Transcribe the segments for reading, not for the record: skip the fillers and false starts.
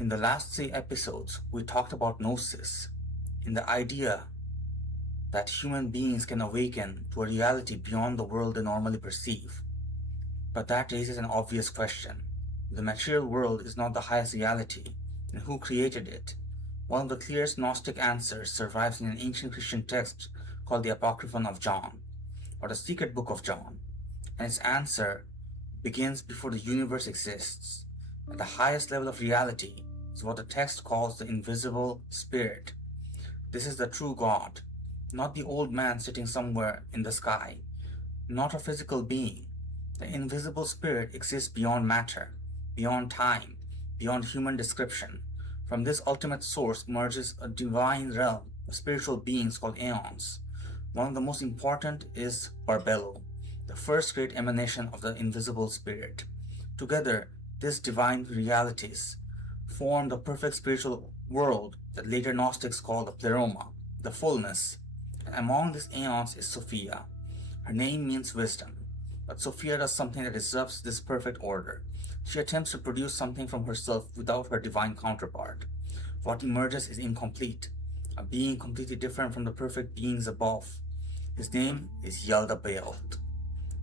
In the last 3 episodes, we talked about Gnosis, in the idea that human beings can awaken to a reality beyond the world they normally perceive. But that raises an obvious question. The material world is not the highest reality, and who created it? One of the clearest Gnostic answers survives in an ancient Christian text called the Apocryphon of John, or the Secret Book of John, and its answer begins before the universe exists. At the highest level of reality is what the text calls the invisible spirit. This is the true God, not the old man sitting somewhere in the sky, not a physical being. The invisible spirit exists beyond matter, beyond time, beyond human description. From this ultimate source emerges a divine realm of spiritual beings called Aeons. One of the most important is Barbelo, the first great emanation of the invisible spirit. Together, these divine realities form the perfect spiritual world that later Gnostics call the Pleroma, the fullness. And among these Aeons is Sophia. Her name means wisdom, but Sophia does something that disrupts this perfect order. She attempts to produce something from herself without her divine counterpart. What emerges is incomplete, a being completely different from the perfect beings above. His name is Yaldabaoth.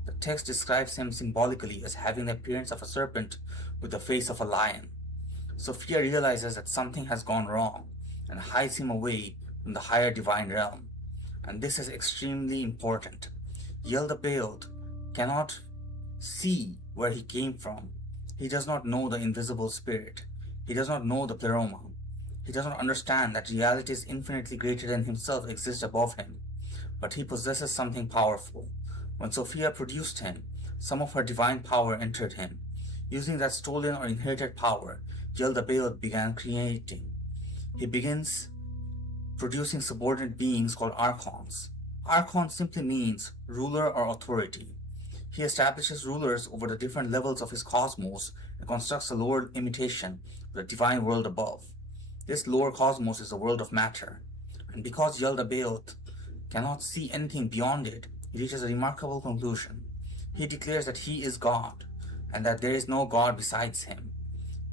The text describes him symbolically as having the appearance of a serpent with the face of a lion. Sophia realizes that something has gone wrong and hides him away from the higher divine realm. And this is extremely important. Yaldabaoth cannot see where he came from. He does not know the invisible spirit. He does not know the Pleroma. He does not understand that realities infinitely greater than himself exist above him. But he possesses something powerful. When Sophia produced him, some of her divine power entered him. Using that stolen or inherited power, Yaldabaoth began creating. He begins producing subordinate beings called Archons. Archon simply means ruler or authority. He establishes rulers over the different levels of his cosmos and constructs a lower imitation of the divine world above. This lower cosmos is the world of matter, and because Yaldabaoth cannot see anything beyond it, he reaches a remarkable conclusion. He declares that he is God, and that there is no God besides him.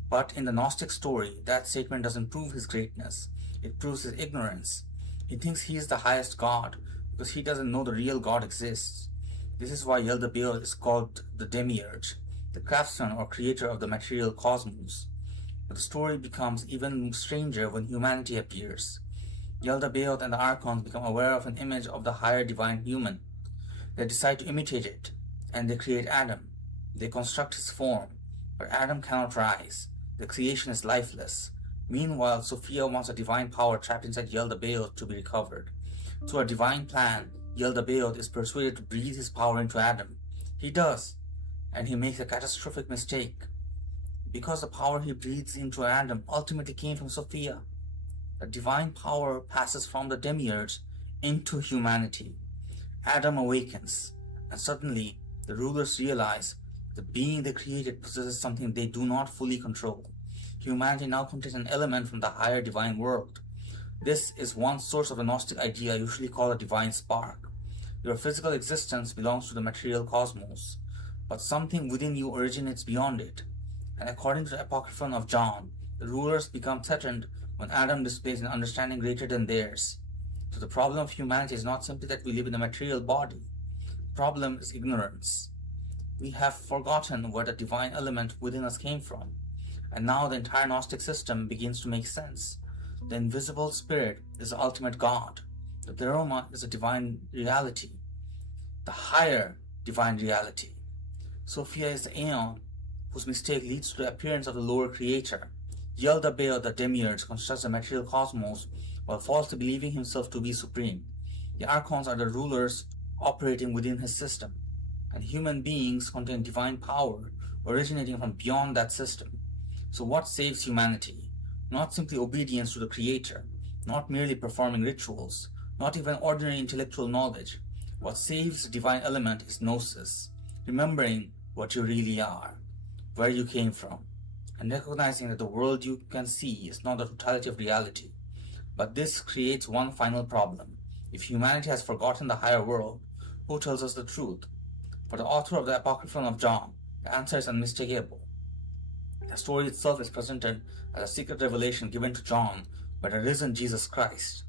But in the Gnostic story, that statement doesn't prove his greatness. It proves his ignorance. He thinks he is the highest God because he doesn't know the real God exists. This is why Yaldabaoth is called the Demiurge, the craftsman or creator of the material cosmos. But the story becomes even stranger when humanity appears. Yaldabaoth and the Archons become aware of an image of the higher divine human. They decide to imitate it, and they create Adam. They construct his form, but Adam cannot rise. The creation is lifeless. Meanwhile, Sophia wants a divine power trapped inside Yaldabaoth to be recovered. Through a divine plan, Yaldabaoth is persuaded to breathe his power into Adam. He does, and he makes a catastrophic mistake. Because the power he breathes into Adam ultimately came from Sophia, the divine power passes from the Demiurge into humanity. Adam awakens, and suddenly the rulers realize the being they created possesses something they do not fully control. Humanity now contains an element from the higher divine world. This is one source of the Gnostic idea usually called a divine spark. Your physical existence belongs to the material cosmos, but something within you originates beyond it. And according to the Apocryphon of John, the rulers become threatened when Adam displays an understanding greater than theirs. So the problem of humanity is not simply that we live in a material body. The problem is ignorance. We have forgotten where the divine element within us came from. And now the entire Gnostic system begins to make sense. The invisible spirit is the ultimate God. The Pleroma is a divine reality, the higher divine reality. Sophia is the Aeon, whose mistake leads to the appearance of the lower creator. Yaldabaoth, the Demiurge, constructs the material cosmos while falsely believing himself to be supreme. The Archons are the rulers operating within his system, and human beings contain divine power originating from beyond that system. So what saves humanity? Not simply obedience to the Creator, not merely performing rituals, not even ordinary intellectual knowledge. What saves the divine element is gnosis, remembering what you really are, where you came from, and recognizing that the world you can see is not the totality of reality. But this creates one final problem. If humanity has forgotten the higher world, who tells us the truth? For the author of the Apocryphon of John, the answer is unmistakable. The story itself is presented as a secret revelation given to John by the risen Jesus Christ,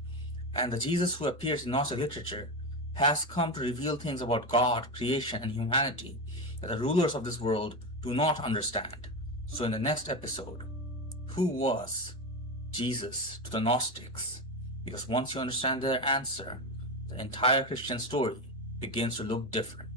and the Jesus who appears in Gnostic literature has come to reveal things about God, creation, and humanity that the rulers of this world do not understand. So in the next episode, who was Jesus to the Gnostics? Because once you understand their answer, the entire Christian story begins to look different.